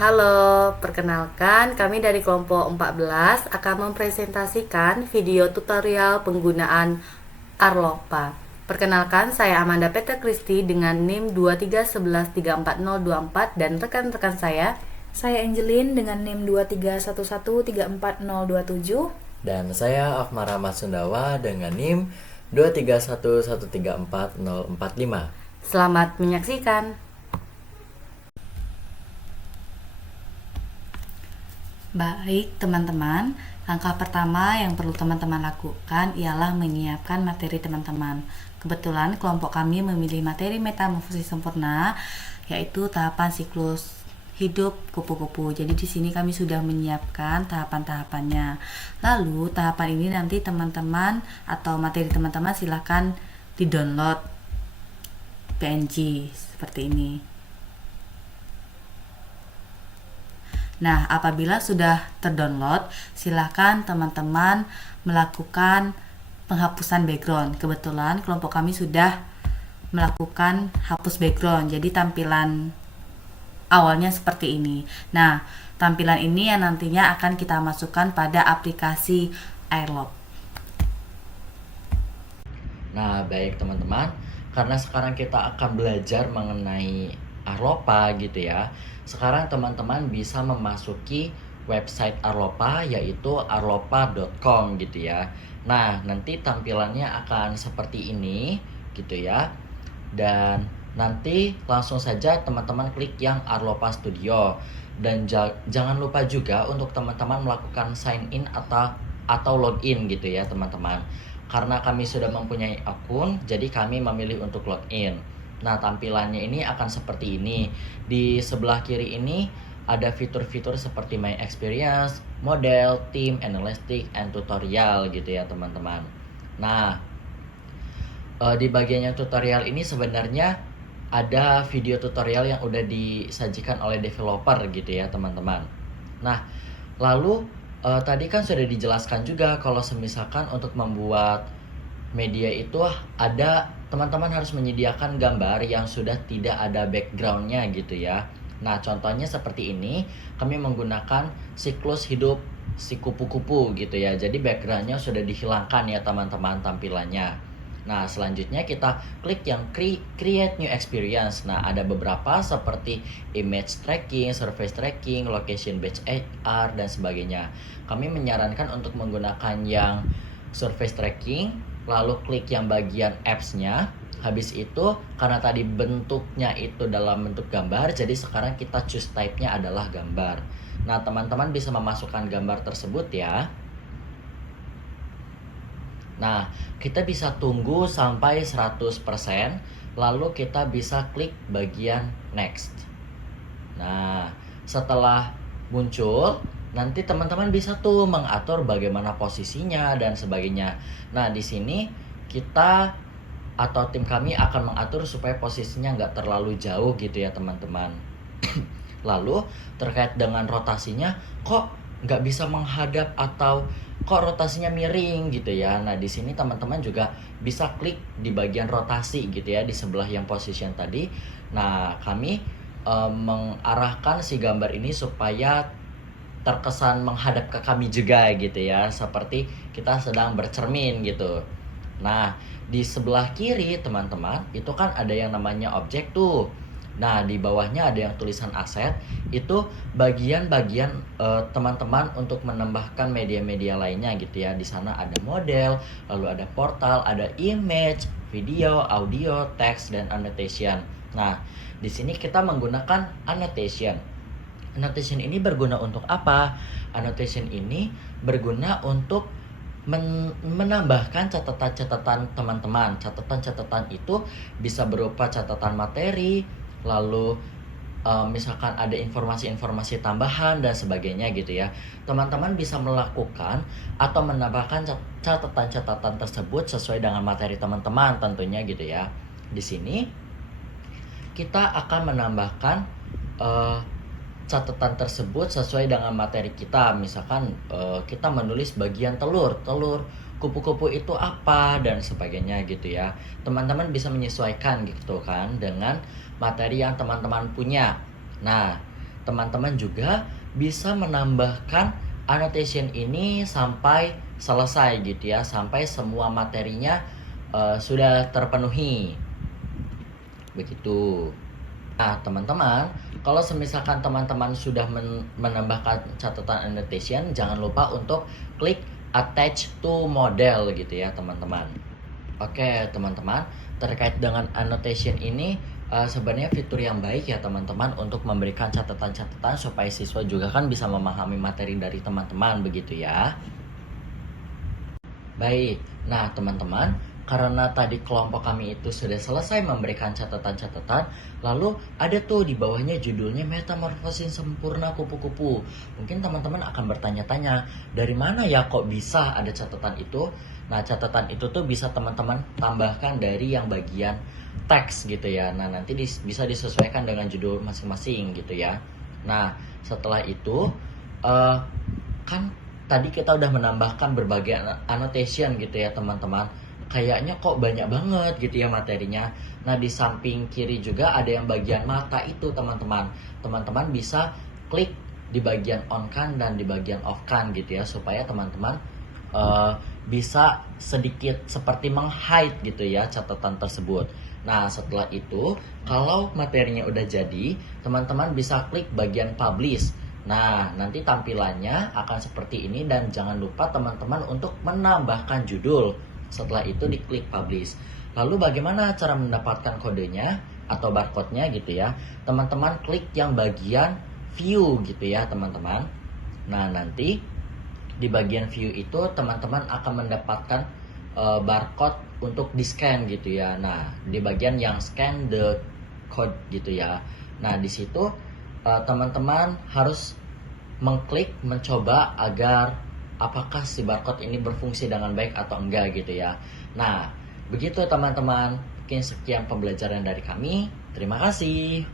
Halo, perkenalkan kami dari kelompok 14 akan mempresentasikan video tutorial penggunaan Arlopa. Perkenalkan, saya Amanda Peter Kristi dengan NIM 2311344024 dan rekan-rekan saya. Saya Angelin dengan NIM 2311344027. Dan saya Akmal Rahmat Sundawa dengan NIM 231134045. Selamat menyaksikan. Baik, teman-teman. Langkah pertama yang perlu teman-teman lakukan ialah menyiapkan materi teman-teman. Kebetulan kelompok kami memilih materi metamorfosis sempurna, yaitu tahapan siklus hidup kupu-kupu. Jadi di sini kami sudah menyiapkan tahapan-tahapannya. Lalu tahapan ini nanti teman-teman atau materi teman-teman silakan di-download PNG seperti ini. Nah, apabila sudah terdownload, silakan teman-teman melakukan penghapusan background. Kebetulan kelompok kami sudah melakukan hapus background. Jadi tampilan awalnya seperti ini. Nah, tampilan ini yang nantinya akan kita masukkan pada aplikasi Airlock. Nah, baik teman-teman, karena sekarang kita akan belajar mengenai Arlopa gitu ya. Sekarang teman-teman bisa memasuki website Arlopa, yaitu arlopa.com gitu ya. Nah, nanti tampilannya akan seperti ini gitu ya. Dan nanti langsung saja teman-teman klik yang Arlopa Studio. Dan jangan lupa juga untuk teman-teman melakukan sign in atau login gitu ya teman-teman. Karena kami sudah mempunyai akun, jadi kami memilih untuk login. Nah, tampilannya ini akan seperti ini. Di sebelah kiri ini ada fitur-fitur seperti My Experience, Model, Theme, Analytics, and Tutorial gitu ya teman-teman. Nah, di bagian yang tutorial ini sebenarnya ada video tutorial yang udah disajikan oleh developer gitu ya teman-teman. Nah, lalu tadi kan sudah dijelaskan juga kalau semisalkan untuk membuat media itu ada teman-teman harus menyediakan gambar yang sudah tidak ada backgroundnya gitu ya. Nah, contohnya seperti ini, kami menggunakan siklus hidup si kupu-kupu gitu ya. Jadi backgroundnya sudah dihilangkan ya teman-teman tampilannya. Nah, selanjutnya kita klik yang create new experience. Nah, ada beberapa seperti image tracking, surface tracking, location based AR dan sebagainya. Kami menyarankan untuk menggunakan yang surface tracking, lalu klik yang bagian apps-nya. Habis itu karena tadi bentuknya itu dalam bentuk gambar, jadi sekarang kita choose type-nya adalah gambar. Nah, teman-teman bisa memasukkan gambar tersebut ya. Nah, kita bisa tunggu sampai 100%, lalu kita bisa klik bagian next. Nah, setelah muncul, nanti teman-teman bisa tuh mengatur bagaimana posisinya dan sebagainya. Nah, di sini kita atau tim kami akan mengatur supaya posisinya nggak terlalu jauh gitu ya teman-teman. Lalu terkait dengan rotasinya, kok nggak bisa menghadap atau kok rotasinya miring gitu ya. Nah, di sini teman-teman juga bisa klik di bagian rotasi gitu ya di sebelah yang position tadi. Nah, kami mengarahkan si gambar ini supaya terkesan menghadap ke kami juga gitu ya, seperti kita sedang bercermin gitu. Nah, di sebelah kiri teman-teman itu kan ada yang namanya objek tuh. Nah, di bawahnya ada yang tulisan aset. Itu bagian-bagian teman-teman untuk menambahkan media-media lainnya gitu ya. Di sana ada model, lalu ada portal, ada image, video, audio, teks, dan annotation. Nah, di sini kita menggunakan annotation. Annotation ini berguna untuk apa? Annotation ini berguna untuk menambahkan catatan-catatan teman-teman. Catatan-catatan itu bisa berupa catatan materi, lalu misalkan ada informasi-informasi tambahan dan sebagainya gitu ya. Teman-teman bisa melakukan atau menambahkan catatan-catatan tersebut sesuai dengan materi teman-teman tentunya gitu ya. Di sini kita akan menambahkan catatan tersebut sesuai dengan materi kita. Misalkan kita menulis bagian telur kupu-kupu itu apa dan sebagainya gitu ya. Teman-teman bisa menyesuaikan gitu kan dengan materi yang teman-teman punya. Nah, teman-teman juga bisa menambahkan annotation ini sampai selesai gitu ya, sampai semua materinya sudah terpenuhi. Begitu. Nah, teman-teman, kalau semisalkan teman-teman sudah menambahkan catatan annotation, jangan lupa untuk klik attach to model gitu ya, teman-teman. Oke, teman-teman, terkait dengan annotation ini sebenarnya fitur yang baik ya, teman-teman, untuk memberikan catatan-catatan supaya siswa juga kan bisa memahami materi dari teman-teman begitu ya. Baik, nah teman-teman, karena tadi kelompok kami itu sudah selesai memberikan catatan-catatan, lalu ada tuh di bawahnya judulnya Metamorfosis Sempurna Kupu-Kupu. Mungkin teman-teman akan bertanya-tanya, dari mana ya kok bisa ada catatan itu? Nah, catatan itu tuh bisa teman-teman tambahkan dari yang bagian teks gitu ya. Nah, nanti bisa disesuaikan dengan judul masing-masing gitu ya. Nah, setelah itu kan tadi kita udah menambahkan berbagai annotation gitu ya, teman-teman. Kayaknya kok banyak banget gitu ya materinya. Nah, di samping kiri juga ada yang bagian mata itu, teman-teman. Teman-teman bisa klik di bagian on kan dan di bagian off kan gitu ya, supaya teman-teman bisa sedikit seperti meng-hide gitu ya catatan tersebut. Nah, setelah itu kalau materinya udah jadi, teman-teman bisa klik bagian publish. Nah, nanti tampilannya akan seperti ini dan jangan lupa teman-teman untuk menambahkan judul. Setelah itu diklik publish. Lalu bagaimana cara mendapatkan kodenya atau barcode-nya gitu ya? Teman-teman klik yang bagian view gitu ya, teman-teman. Nah, nanti di bagian view itu teman-teman akan mendapatkan barcode untuk di-scan gitu ya. Nah, di bagian yang scan the code gitu ya. Nah, di situ teman-teman harus mengklik mencoba agar apakah si barcode ini berfungsi dengan baik atau enggak gitu ya. Nah, begitu teman-teman. Mungkin sekian pembelajaran dari kami. Terima kasih.